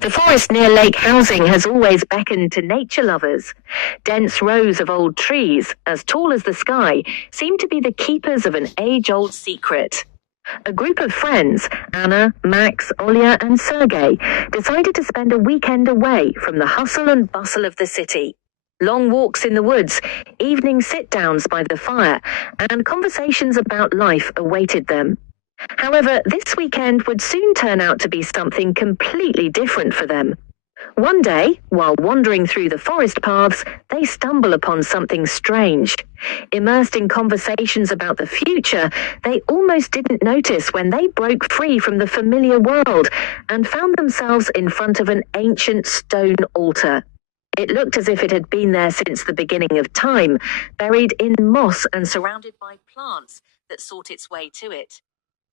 The forest near Lake Housing has always beckoned to nature lovers. Dense rows of old trees, as tall as the sky, seem to be the keepers of an age-old secret. A group of friends, Anna, Max, Olya and Sergei, decided to spend a weekend away from the hustle and bustle of the city. Long walks in the woods, evening sit-downs by the fire, and conversations about life awaited them. However, this weekend would soon turn out to be something completely different for them. One day, while wandering through the forest paths, they stumble upon something strange. Immersed in conversations about the future, they almost didn't notice when they broke free from the familiar world and found themselves in front of an ancient stone altar. It looked as if it had been there since the beginning of time, buried in moss and surrounded by plants that sought its way to it.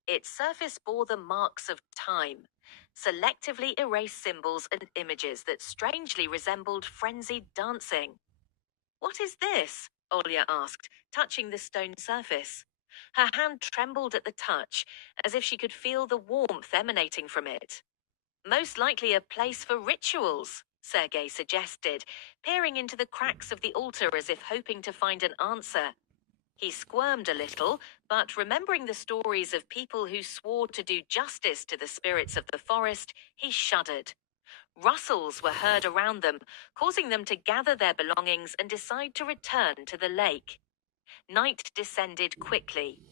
Its surface bore the marks of time, selectively erased symbols and images that strangely resembled frenzied dancing. "What is this?" Olya asked, touching the stone surface. Her hand trembled at the touch, as if she could feel the warmth emanating from it. "Most likely a place for rituals," Sergei suggested, peering into the cracks of the altar as if hoping to find an answer. He squirmed a little, but remembering the stories of people who swore to do justice to the spirits of the forest, he shuddered. Rustles were heard around them, causing them to gather their belongings and decide to return to the lake. Night descended quickly.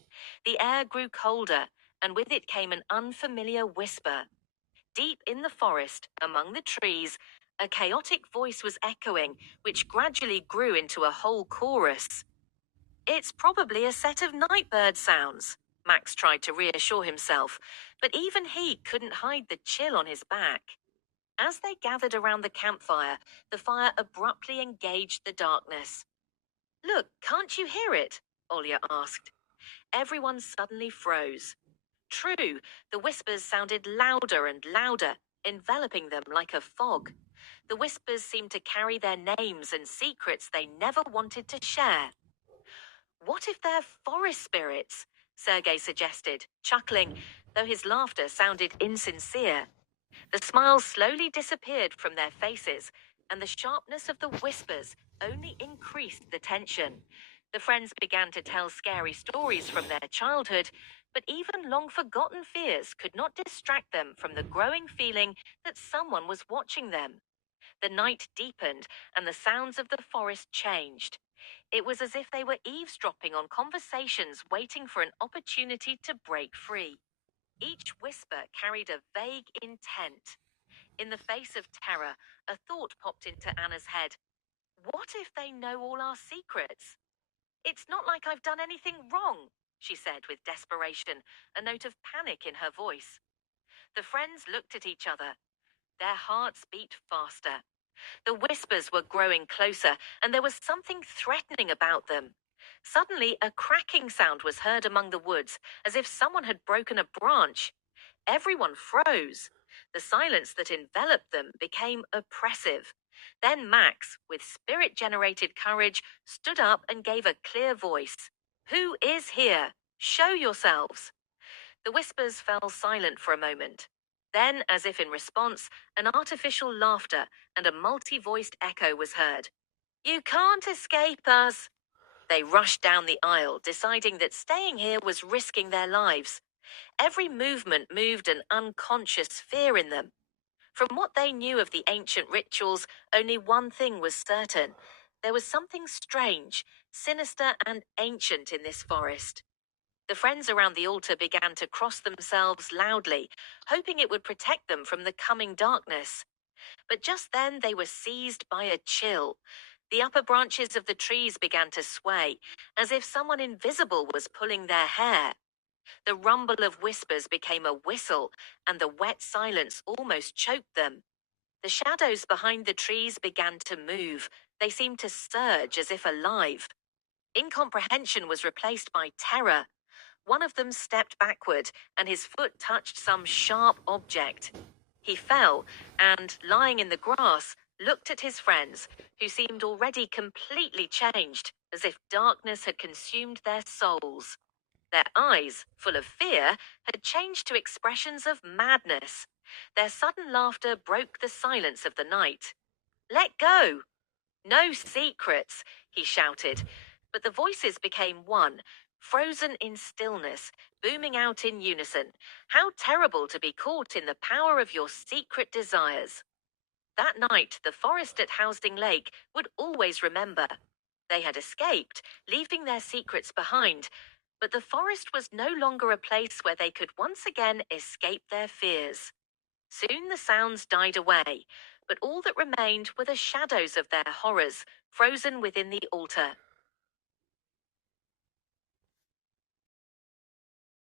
The air grew colder, and with it came an unfamiliar whisper. Deep in the forest, among the trees, a chaotic voice was echoing, which gradually grew into a whole chorus. "It's probably a set of nightbird sounds," Max tried to reassure himself, but even he couldn't hide the chill on his back. As they gathered around the campfire, the fire abruptly engaged the darkness. "Look, can't you hear it?" Olya asked. Everyone suddenly froze. True, the whispers sounded louder and louder, enveloping them like a fog. The whispers seemed to carry their names and secrets they never wanted to share. "What if they're forest spirits?" Sergei suggested, chuckling, though his laughter sounded insincere. The smiles slowly disappeared from their faces, and the sharpness of the whispers only increased the tension. The friends began to tell scary stories from their childhood, but even long-forgotten fears could not distract them from the growing feeling that someone was watching them. The night deepened, and the sounds of the forest changed. It was as if they were eavesdropping on conversations waiting for an opportunity to break free. Each whisper carried a vague intent. In the face of terror, a thought popped into Anna's head. "What if they know all our secrets?" "It's not like I've done anything wrong," she said with desperation, a note of panic in her voice. The friends looked at each other. Their hearts beat faster. The whispers were growing closer, and there was something threatening about them. Suddenly, a cracking sound was heard among the woods, as if someone had broken a branch. Everyone froze. The silence that enveloped them became oppressive. Then Max, with spirit-generated courage, stood up and gave a clear voice. "Who is here? Show yourselves." The whispers fell silent for a moment. Then, as if in response, an artificial laughter and a multi-voiced echo was heard. "You can't escape us." They rushed down the aisle, deciding that staying here was risking their lives. Every movement moved an unconscious fear in them. From what they knew of the ancient rituals, only one thing was certain. There was something strange, sinister and ancient in this forest. The friends around the altar began to cross themselves loudly, hoping it would protect them from the coming darkness. But just then they were seized by a chill. The upper branches of the trees began to sway, as if someone invisible was pulling their hair. The rumble of whispers became a whistle, and the wet silence almost choked them. The shadows behind the trees began to move. They seemed to surge as if alive. Incomprehension was replaced by terror. One of them stepped backward, and his foot touched some sharp object. He fell, and, lying in the grass, looked at his friends, who seemed already completely changed, as if darkness had consumed their souls. Their eyes, full of fear, had changed to expressions of madness. Their sudden laughter broke the silence of the night. "Let go! No secrets," he shouted, but the voices became one, frozen in stillness, booming out in unison. How terrible to be caught in the power of your secret desires. That night, the forest at Housing Lake would always remember. They had escaped, leaving their secrets behind, but the forest was no longer a place where they could once again escape their fears. Soon the sounds died away, but all that remained were the shadows of their horrors, frozen within the altar.